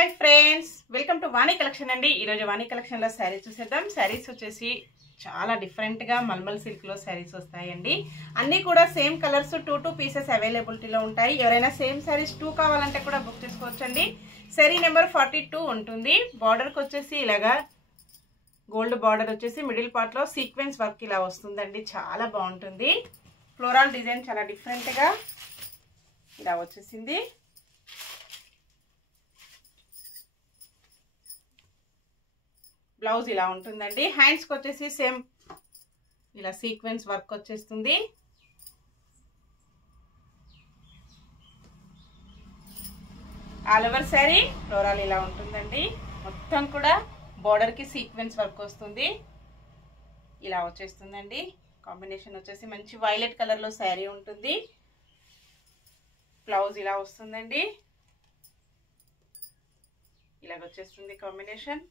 Hi friends, welcome to Vani collection అండి. ఈరోజు వాణి కలెక్షన్లో శారీస్ చూసేద్దాం. శారీస్ వచ్చేసి చాలా డిఫరెంట్గా మల్మల్ సిల్క్లో శారీస్ వస్తాయండి. అన్నీ కూడా సేమ్ కలర్స్ 2 పీసెస్ అవైలబిలిటీలో ఉంటాయి. ఎవరైనా సేమ్ శారీస్ 2 కావాలంటే కూడా బుక్ చేసుకోవచ్చండి. శారీ నెంబర్ 42 ఉంటుంది. బార్డర్కి వచ్చేసి ఇలాగా గోల్డ్ బార్డర్ వచ్చేసి మిడిల్ పార్ట్లో సీక్వెన్స్ వర్క్ ఇలా వస్తుందండి. చాలా బాగుంటుంది. ఫ్లోరల్ డిజైన్ చాలా డిఫరెంట్గా ఇలా వచ్చేసింది. బ్లౌజ్ ఇలా ఉంటుందండి. హ్యాండ్స్కి వచ్చేసి సేమ్ ఇలా సీక్వెన్స్ వర్క్ వచ్చేస్తుంది. ఆల్ ఓవర్ శారీ ఫ్లోరల్ ఇలా ఉంటుందండి. మొత్తం కూడా బార్డర్కి సీక్వెన్స్ వర్క్ వస్తుంది. ఇలా వచ్చేస్తుందండి. కాంబినేషన్ వచ్చేసి మంచి వైలెట్ కలర్లో శారీ ఉంటుంది. బ్లౌజ్ ఇలా వస్తుందండి. ఇలాగ వచ్చేస్తుంది కాంబినేషన్.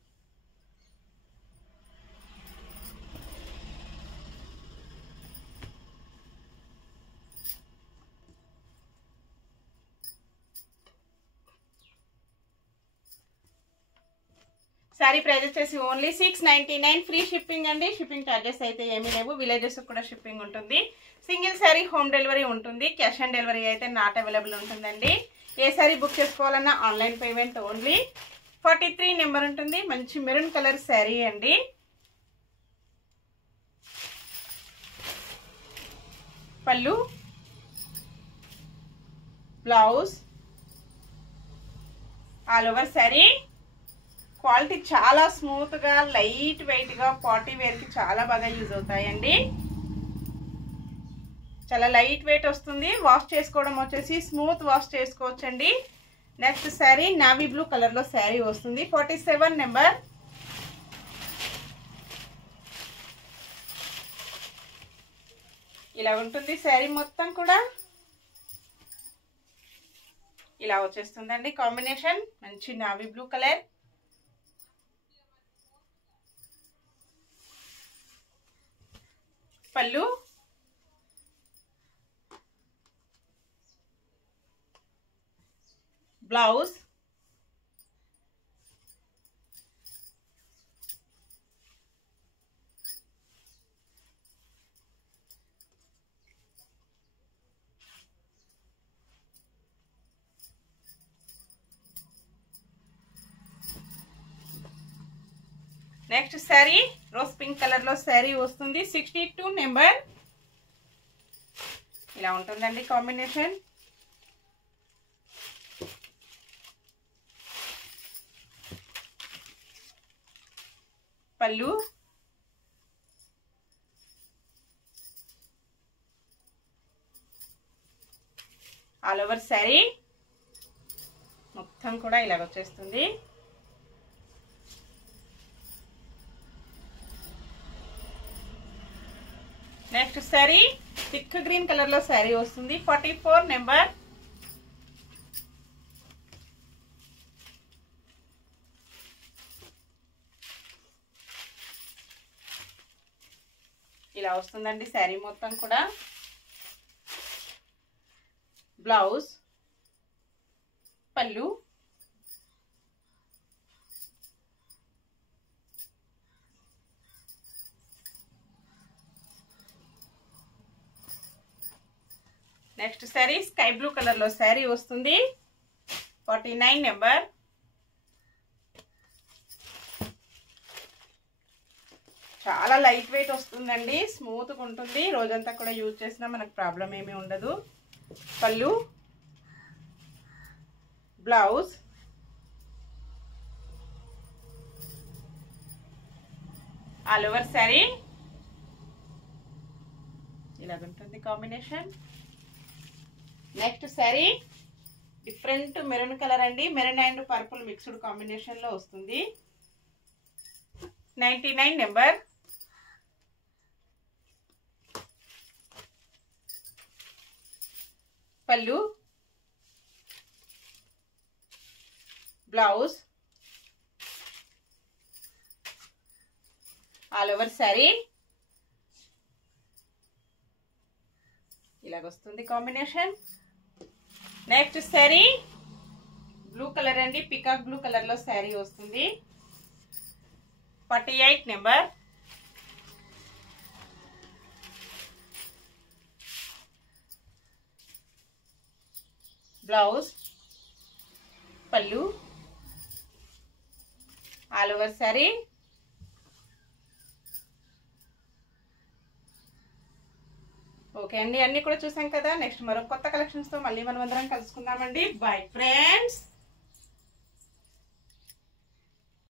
శారీ ప్రైస్ వచ్చేసి ఓన్లీ 699, ఫ్రీ షిప్పింగ్ అండి. షిప్పింగ్ ఛార్జెస్ అయితే ఏమీ లేవు. విలేజెస్ కూడా షిప్పింగ్ ఉంటుంది. సింగిల్ శారీ హోమ్ డెలివరీ ఉంటుంది. క్యాష్ ఆన్ డెలివరీ అయితే నాట్ అవైలబుల్ ఉంటుందండి. ఏ శారీ బుక్ చేసుకోవాలన్నా ఆన్లైన్ పేమెంట్ ఓన్లీ. 43 నెంబర్ ఉంటుంది. మంచి మెరూన్ కలర్ శారీ అండి. పళ్ళు, blouse, all over sari. Quality చాలా స్మూత్ గా లైట్ వెయిట్ గా పార్టీ వేర్ కి చాలా బాగా యూజ్ అవుతాయండి. చాలా లైట్ వెయిట్ వస్తుంది. వాష్ చేసుకోవడం వచ్చేసి స్మూత్ వాష్ చేసుకోవచ్చండి. Next sari navy blue colour లో శారీ వస్తుంది. 47 నెంబర్. ఇలా ఉంటుంది శారీ మొత్తం కూడా. ఇలా వచ్చేస్తుందండి కాంబినేషన్. మంచి నావీ బ్లూ కలర్. పళ్ళు, blouse, next sari rose pink colour లో శారీ వస్తుంది. 62 నెంబర్. ఇలా ఉంటుందండి కాంబినేషన్. పళ్ళు, ఆల్ ఓవర్ శారీ మొత్తం కూడా ఇలాగ వచ్చేస్తుంది. Next sari thick green colour లో శారీ వస్తుంది. 44 నెంబర్. ఇలా వస్తుందండి శారీ మొత్తం కూడా. బ్లౌజ్, పళ్ళు, next sari sky blue colour లో శారీ వస్తుంది. 49 నెంబర్. చాలా లైట్ వెయిట్ వస్తుందండి. స్మూత్ గా ఉంటుంది. రోజంతా కూడా యూజ్ చేసినా మనకు ప్రాబ్లం ఏమీ ఉండదు. పళ్ళు, బ్లౌజ్, ఆల్ ఓవర్ శారీ ఇలాగ ఉంటుంది combination. Next sari different maroon colour అండి. Maroon and purple mixed combination లో వస్తుంది. 99 నెంబర్. పళ్ళు, బ్లౌజ్, ఆల్ ఓవర్ శారీ ఇలాగ వస్తుంది combination. Next sari blue colour అండి, పికాక్ బ్లూ కలర్ లో శారీ వస్తుంది. 48 నెంబర్. బ్లౌజ్, పళ్ళు, ఆల్ ఓవర్ శారీ. ఓకే అండి, అన్ని కూడా చూసాం కదా. నెక్స్ట్ మరో కొత్త కలెక్షన్స్ తో మళ్ళీ మనం అందరం కలుసుకుందామండి. Bye friends.